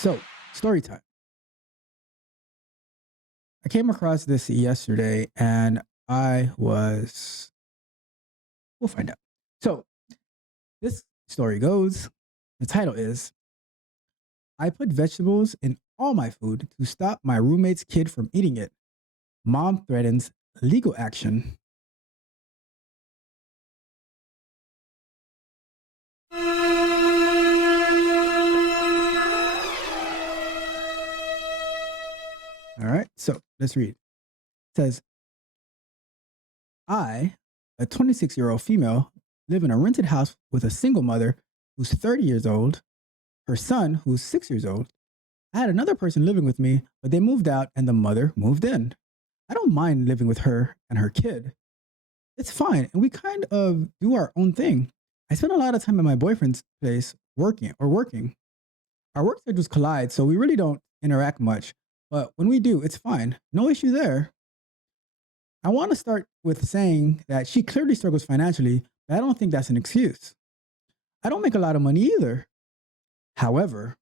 So, story time. I came across this yesterday and we'll find out. So, this story goes the title is I put vegetables in all my food to stop my roommate's kid from eating it. Mom threatens legal action. All right, so let's read. It says, I, a 26-year-old female, live in a rented house with a single mother who's 30 years old, her son, who's 6 years old. I had another person living with me, but they moved out and the mother moved in. I don't mind living with her and her kid. It's fine, and we kind of do our own thing. I spend a lot of time at my boyfriend's place working. Our work schedules collide, so we really don't interact much. But when we do, it's fine. No issue there. I want to start with saying that she clearly struggles financially, but I don't think that's an excuse. I don't make a lot of money either. However,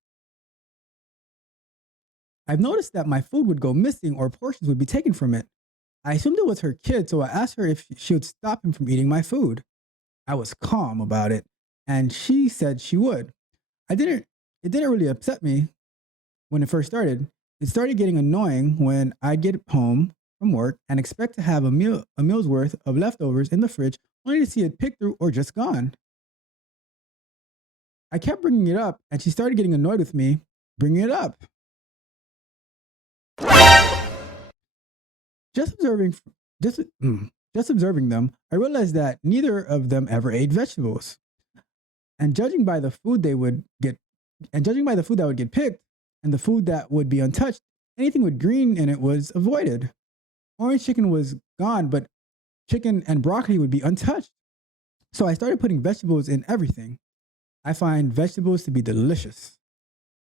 I've noticed that my food would go missing or portions would be taken from it. I assumed it was her kid, so I asked her if she would stop him from eating my food. I was calm about it, and she said she would. I didn't it didn't really upset me when it first started. It started getting annoying when I get home from work and expect to have a meal's worth of leftovers in the fridge only to see it picked through or just gone. I kept bringing it up, and she started getting annoyed with me bringing it up. Just observing, just, just observing them, I realized that neither of them ever ate vegetables. And judging by the food they would get, and judging by the food that would get picked, and the food that would be untouched, anything with green in it was avoided. Orange chicken was gone, but chicken and broccoli would be untouched. So I started putting vegetables in everything. I find vegetables to be delicious,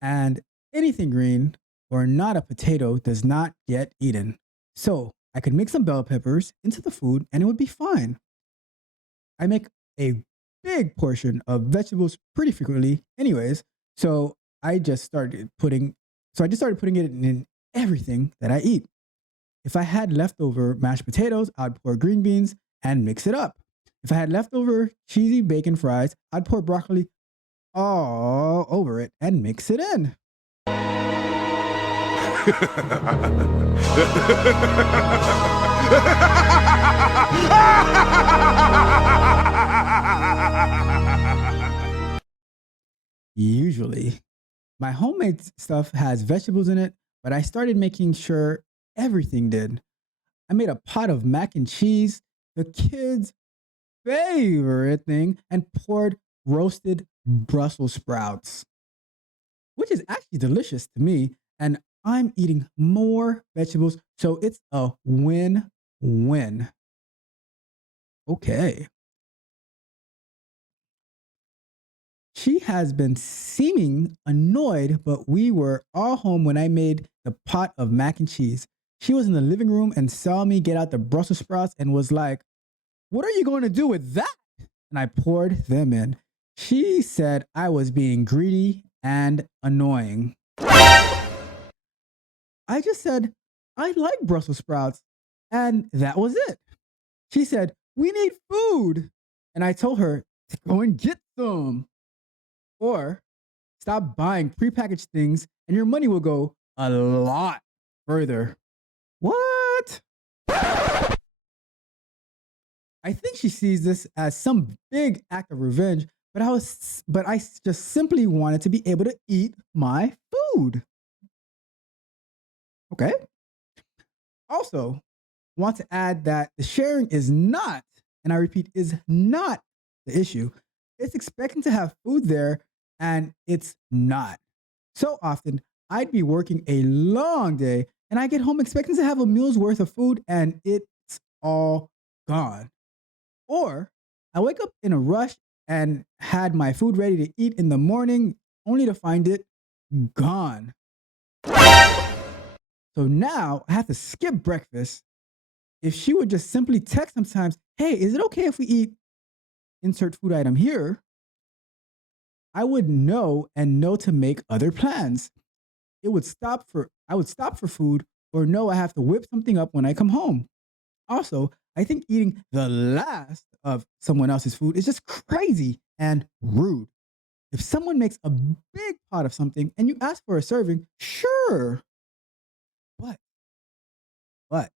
and anything green or not a potato does not get eaten. So I could mix some bell peppers into the food and it would be fine. I make a big portion of vegetables pretty frequently, anyways. So I just started putting, so I just started putting it in everything that I eat. If I had leftover mashed potatoes, I'd pour green beans and mix it up. If I had leftover cheesy bacon fries, I'd pour broccoli all over it and mix it in. Usually, my homemade stuff has vegetables in it, but I started making sure everything did. I made a pot of mac and cheese, the kids' favorite thing, and poured roasted Brussels sprouts, which is actually delicious to me. And I'm eating more vegetables, so it's a win win. Okay. She has been seeming annoyed, but we were all home when I made the pot of mac and cheese. She was in the living room and saw me get out the Brussels sprouts and was like, "What are you going to do with that?" And I poured them in. She said I was being greedy and annoying. I just said, I like Brussels sprouts. And that was it. She said, "We need food." And I told her to go and get some. Or stop buying prepackaged things and your money will go a lot further. What? I think she sees this as some big act of revenge, but I just simply wanted to be able to eat my food. Okay? Also, want to add that the sharing is not, and I repeat, is not the issue. It's expecting to have food there and it's not. So often, I'd be working a long day and I get home expecting to have a meal's worth of food and it's all gone. Or I wake up in a rush and had my food ready to eat in the morning only to find it gone. So now I have to skip breakfast. If she would just simply text sometimes, "Hey, is it okay if we eat insert food item here?" I would know and know to make other plans. I would stop for food or know I have to whip something up when I come home. Also, I think eating the last of someone else's food is just crazy and rude. If someone makes a big pot of something and you ask for a serving, sure. But, but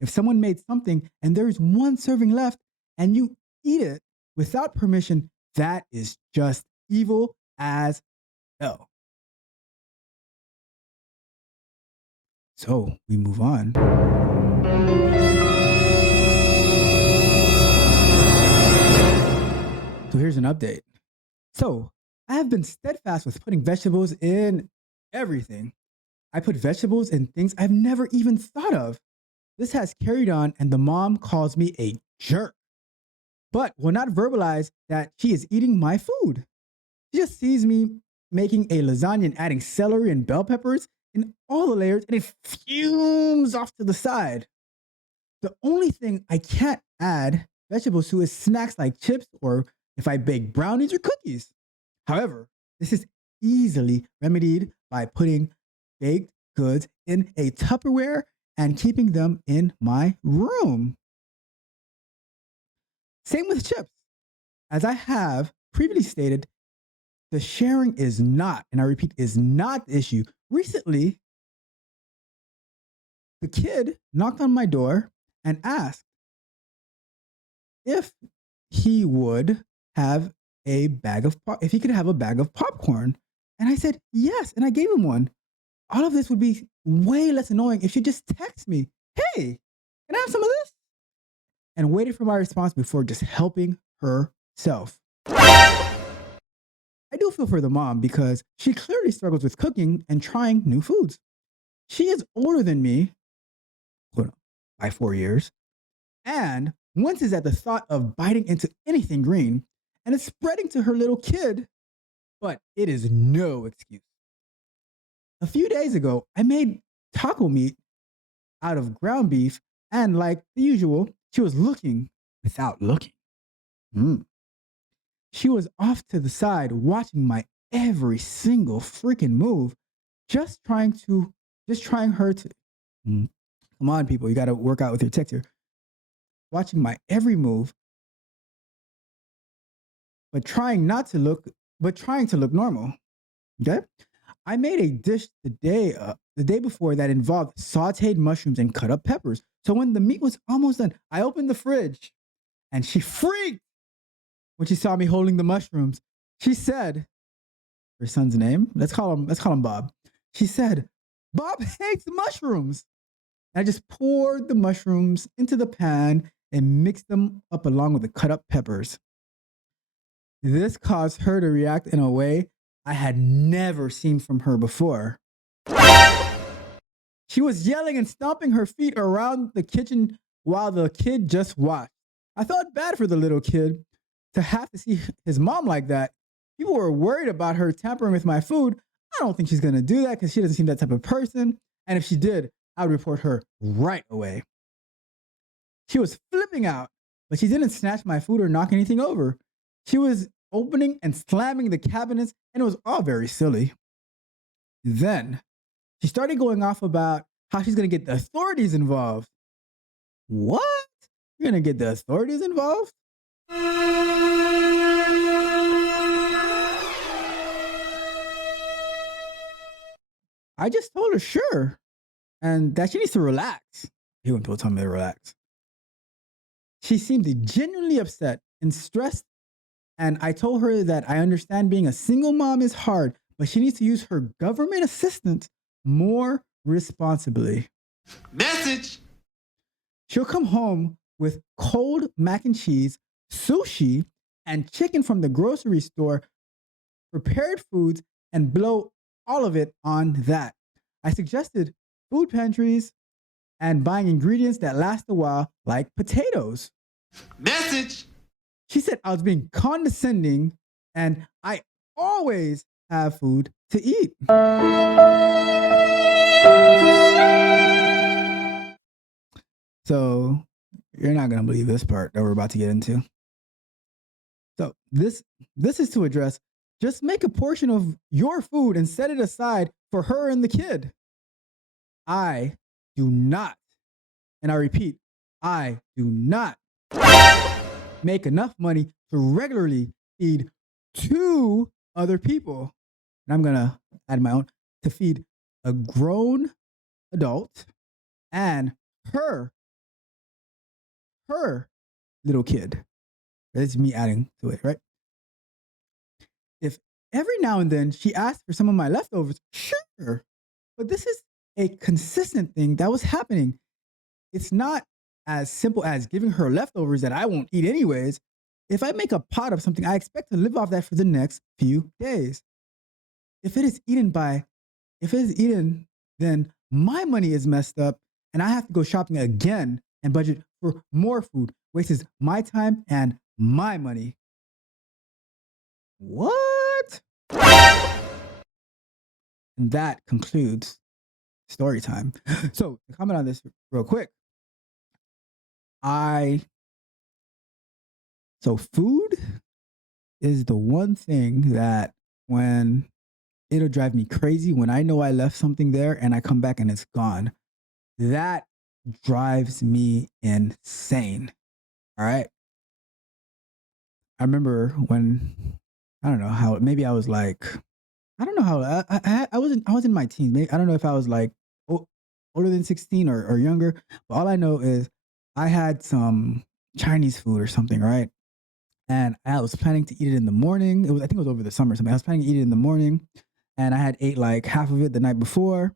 if someone made something and there's one serving left and you eat it without permission, that is just evil as hell. So we move on. So here's an update. So I have been steadfast with putting vegetables in everything. I put vegetables in things I've never even thought of. This has carried on, and the mom calls me a jerk, but will not verbalize that she is eating my food. She just sees me making a lasagna and adding celery and bell peppers in all the layers, and it fumes off to the side. The only thing I can't add vegetables to is snacks like chips or if I bake brownies or cookies. However, this is easily remedied by putting baked goods in a Tupperware and keeping them in my room. Same with chips. As I have previously stated, the sharing is not, and I repeat, is not the issue. Recently, the kid knocked on my door and asked if he would have if he could have a bag of popcorn. And I said yes, and I gave him one. All of this would be way less annoying if she just texted me, "Hey, can I have some of this?" and waited for my response before just helping herself. I do feel for the mom because she clearly struggles with cooking and trying new foods. She is older than me, by 4 years, and winces at the thought of biting into anything green, and it's spreading to her little kid, but it is no excuse. A few days ago, I made taco meat out of ground beef, and like the usual, she was looking without looking. Mm. She was off to the side watching my every single freaking move, just trying her to. Mm. Come on, people, you got to work out with your text here. Watching my every move, but trying to look normal. Okay. I made a dish the day before that involved sauteed mushrooms and cut up peppers. So when the meat was almost done, I opened the fridge and she freaked when she saw me holding the mushrooms. She said, her son's name, let's call him Bob. She said, "Bob hates mushrooms." And I just poured the mushrooms into the pan and mixed them up along with the cut up peppers. This caused her to react in a way I had never seen from her before. She was yelling and stomping her feet around the kitchen while the kid just watched. I felt bad for the little kid to have to see his mom like that. People were worried about her tampering with my food. I don't think she's going to do that because she doesn't seem that type of person. And if she did, I would report her right away. She was flipping out, but she didn't snatch my food or knock anything over. She was opening and slamming the cabinets, and it was all very silly. Then she started going off about how she's going to get the authorities involved. What? You're going to get the authorities involved? I just told her sure, and that she needs to relax. He when people tell me to relax. She seemed genuinely upset and stressed, and I told her that I understand being a single mom is hard, but she needs to use her government assistance more responsibly. Message! She'll come home with cold mac and cheese, sushi, and chicken from the grocery store, prepared foods, and blow all of it on that. I suggested food pantries and buying ingredients that last a while, like potatoes. Message! She said I was being condescending and I always have food to eat. So you're not going to believe this part that we're about to get into. So this is to address, just make a portion of your food and set it aside for her and the kid. I do not, and I repeat, I do not make enough money to regularly feed 2 other people. And I'm going to add my own to feed a grown adult and her little kid. That's me adding to it, right? If every now and then she asked for some of my leftovers, sure. But this is a consistent thing that was happening. It's not as simple as giving her leftovers that I won't eat anyways. If I make a pot of something, I expect to live off that for the next few days. If it is eaten, then my money is messed up and I have to go shopping again and budget for more food, wastes my time and my money. What? And that concludes story time. So to comment on this real quick, food is the one thing that when it'll drive me crazy when I know I left something there and I come back and it's gone. That drives me insane. All right. I remember when I don't know how maybe I was like I don't know how I was in my teens. Maybe, I don't know if I was like older than 16 or younger. But all I know is I had some Chinese food or something, right? And I was planning to eat it in the morning. I think it was over the summer or something. I was planning to eat it in the morning, and I had ate like half of it the night before.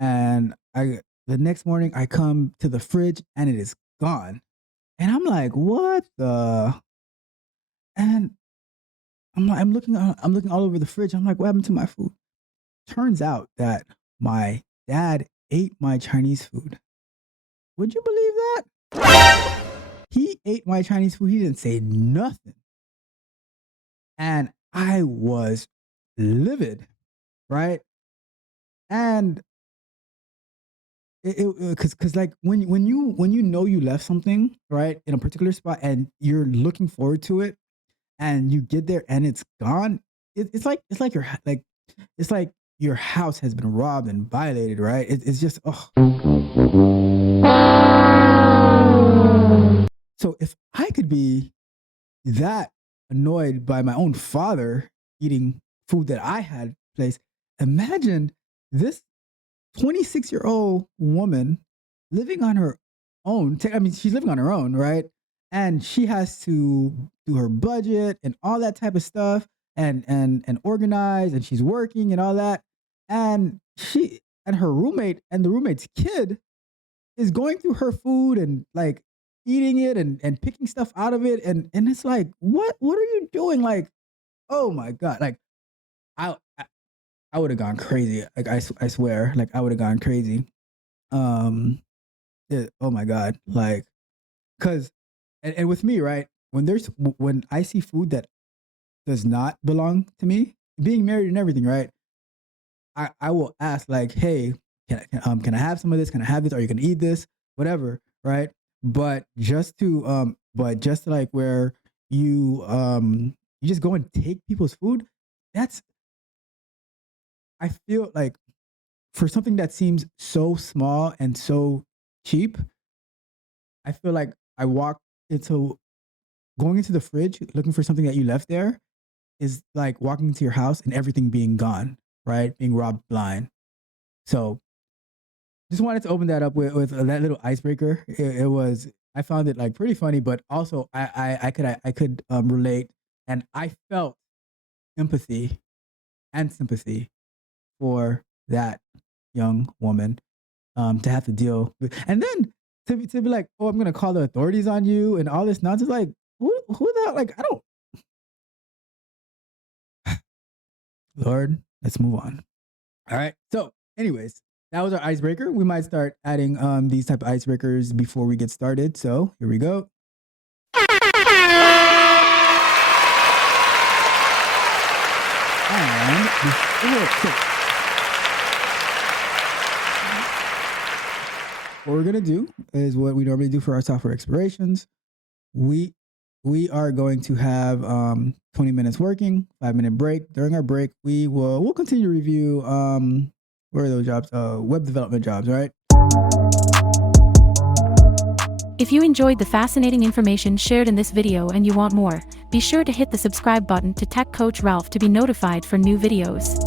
And the next morning I come to the fridge and it is gone. And I'm like, what the? And I'm looking all over the fridge. I'm like, what happened to my food? Turns out that my dad ate my Chinese food. Would you believe that? He ate my Chinese food. He didn't say nothing. And I was livid, right? And because like when you know you left something right in a particular spot and you're looking forward to it and you get there and it's gone, it's like it's like your house has been robbed and violated, right? It's just oh. So if I could be that annoyed by my own father eating food that I had placed, imagine this 26-year-old woman living on her own. I mean, she's living on her own, right? And she has to do her budget and all that type of stuff and organize, and she's working and all that. And she and her roommate and the roommate's kid is going through her food and like eating it and picking stuff out of it. And it's like, what are you doing? Like, oh my God. Like I I would have gone crazy. Like I swear, like I would have gone crazy. Um, oh my God, like, cause, and with me, right? When I see food that does not belong to me, being married and everything, right? I will ask like, hey, can I have some of this? Can I have this? Are you gonna eat this? Whatever, right? But just like where you just go and take people's food, that's I feel like for something that seems so small and so cheap, I feel like I walk into going into the fridge looking for something that you left there is like walking into your house and everything being gone, right? Being robbed blind. So just wanted to open that up with that little icebreaker. It was I found it like pretty funny, but also I could relate and I felt empathy and sympathy for that young woman to have to deal with, and then to be like, oh, I'm gonna call the authorities on you and all this nonsense. Like, who the hell? Like, I don't. Lord, let's move on. All right. So, anyways, that was our icebreaker. We might start adding these type of icebreakers before we get started. So here we go. And what we're gonna do is what we normally do for our software explorations. We we are going to have 20 minutes working, 5-minute break. During our break, we'll continue to review where are those jobs? Web development jobs, right? If you enjoyed the fascinating information shared in this video and you want more, be sure to hit the subscribe button to Tech Coach Ralph to be notified for new videos.